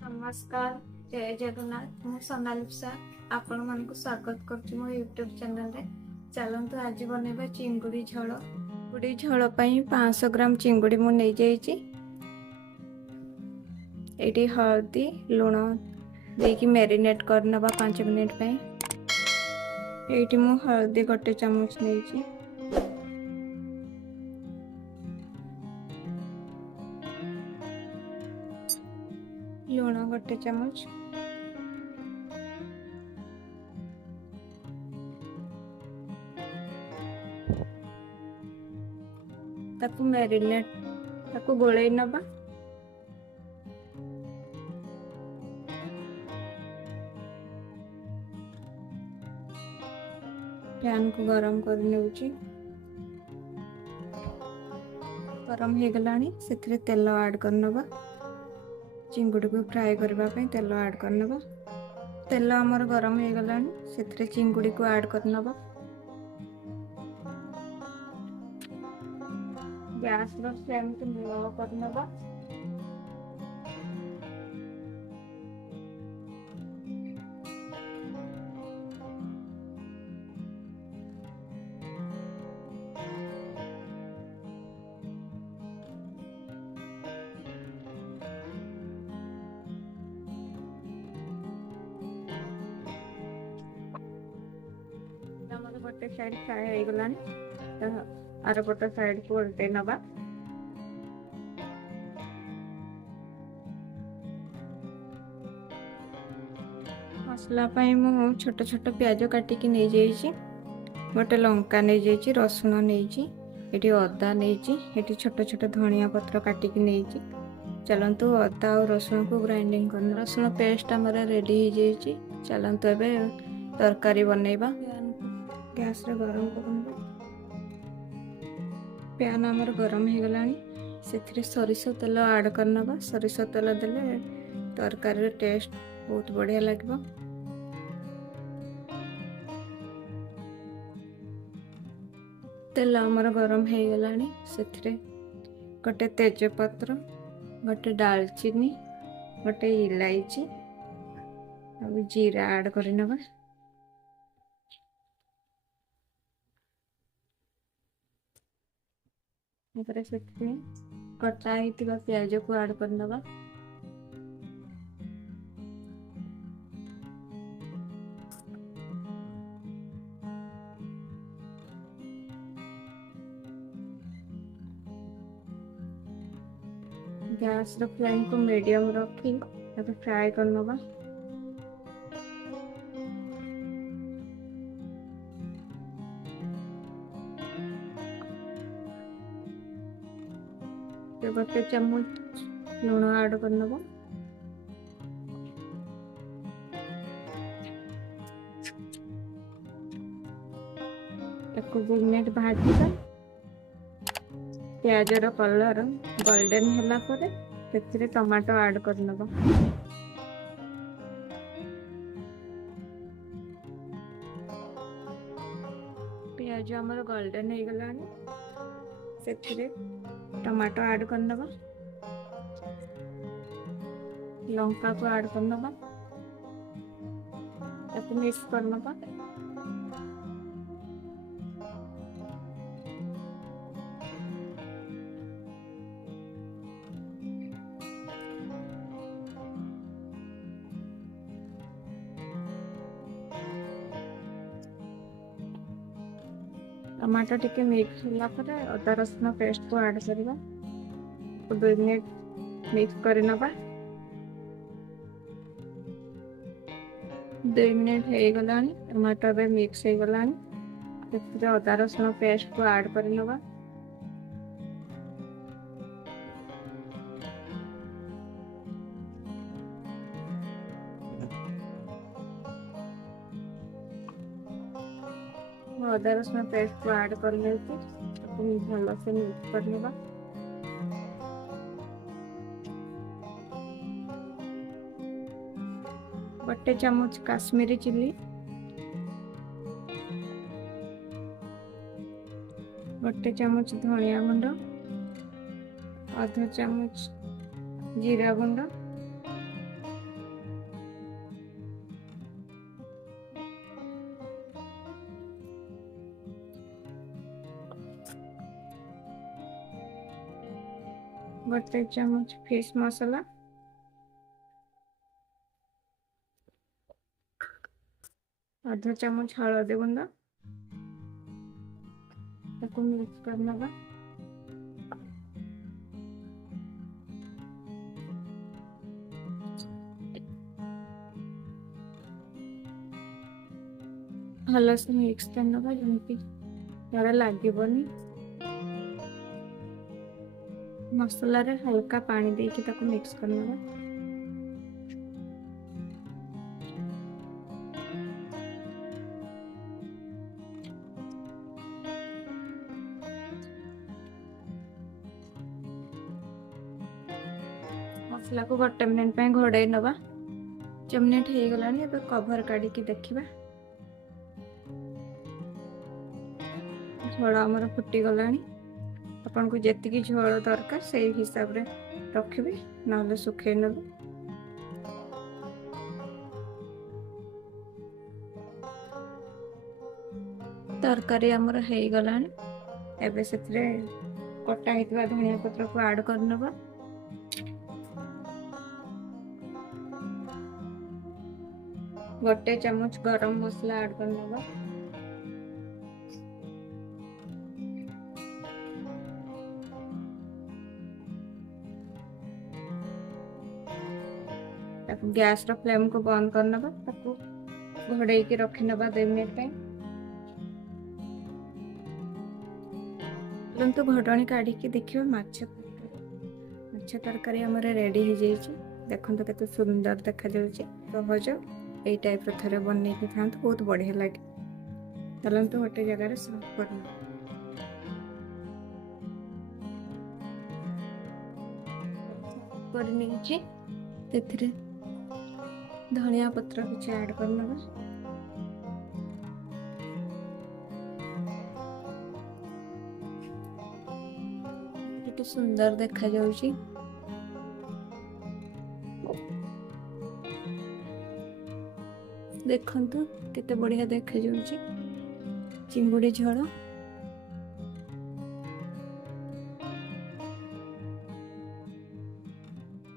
नमस्कार। जय जगन्नाथ। मु सोनालिप्सा आपण मन को स्वागत करछु मो यूट्यूब चैनल रे। चलंतु आज बनेबा चिंगुड़ी झोल। चिंगुड़ी झोल पई 500 ग्राम चिंगुड़ी मु नै जाईची। एटी हल्दी लूण देकी मैरिनेट करनबा 5 मिनिट पई। एटी मु हल्दी गोटे चम्मच नैची। लूण गोटे चम्मच। ताकू मैरिनेट ताकू गोळै नबा। पैन को गरम कर नेउची। गरम हे गलानी सेथरे तेल ऐड करनबा। चिंगुड़ी को फ्राई करबा पई तेल ऐड करनबा। तेल हमर गरम हे गलानी सेथरे चिंगुड़ी को ऐड करनबा। गैस रो फ्लेम को लो करनबा। हमर गोटे साइड फ्राई हे गलानी तो आर गोटे साइड को उल्टे नबा। मसला पई मु छोट छोट प्याज काटी की नै जाईची। गोटे लंका नै जाईची, रसुण नैची, एटी अदा नैची, एटी छोट छोट धनिया पत्र काटी की नैची। चलंतु अदा और रसुण को ग्राइंडिंग करना। रसुण पेस्ट हमारा रेडी हो जाईची। चलंतु एबे तरकारी बनैबा। गैस रे गरम करनबा। पैन हमर गरम हे गलानी सेथरे सरिसो तेल ऐड करनबा। सरिसो तेल देले तरकारी रे टेस्ट बहुत बढ़िया लागबा। तेल हमर गरम हे गलानी सेथरे गोटे तेजपत्र, गोटे दालचीनी, गोटे इलायची और जीरा ऐड करनबा। एपरे सेथरे कटा हेतिबा प्याज को ऐड करनबा। गैस रो फ्लेम को मीडियम रखी ताके फ्राई करनबा। गोटे चम्मच लूण ऐड करनबा। एक 2 मिनट भाजीबा। प्याज रो कलर गोल्डन होला परे सेथरे टमाटो ऐड करनबा। प्याज हमर गोल्डन हे गलानी सेथरे टमाटो ऐड करनबा। लंका को ऐड करनबा। ताकू मिक्स करनबा। टमाटो टिके मिक्स होला परे अदा रसुण पेस्ट को ऐड करबा। 2 मिनट मिक्स करनबा। 2 मिनट हे गलानी टमाटो बे मिक्स हे गलानी सेथरे अदा रसुण पेस्ट को ऐड करनबा। अदा रसुण पेस्ट को ऐड कर लेती भल से मिक्स करनबा। गोटे चम्मच काश्मीरी चिली, गोटे चम्मच धनिया गुंड, आधा चामच जीरा गुंड, ଗୋଟେ ଚାମଚ ଫିश ମସଲା, आधा चामच हळदी गुंड, ताको मिक्स करनबा। भल से मिक्स करनबा जमती यार लागबनी। मसला रे हल्का पानी देके ताको मिक्स करनबा। मसला को गोटे मिनिट पे घोड़े नबा। 5 मिनिट हो गलानी अब कवर काढ़ी की देखिबा। झोल आमर फुटी गलानी। अपन को जेतिकी झोल दरकार से हिसाब रे रखिबे नले सुखे नबे। तरकारी आमर हो गलानी। एबे सेतरे कटा हितवा धनिया पत्र को ऐड करनबा। गोटे चामच गरम मसला ऐड करनबा। गैस रो फ्लेम को बंद करनबा। ताको घोड़े के रखनबा 2 मिनिट पे। तो घोटणी काढ़ी के देखियो माछ तरकारी हमरे रेडी हो जाई छी। देखन तो केते सुंदर देखा जाउची। सहज एई टाइप रो थरे बनै के खांत बहुत बढ़िया लागे। चलन तो होटे जगह रे सर्व करना। करनी छी तेथरे धनिया पत्र किछ ऐड करनबा। केते सुंदर देखा जाउची। देखंतु केते बढ़िया देखा जाउची चिंगुड़ी झोल।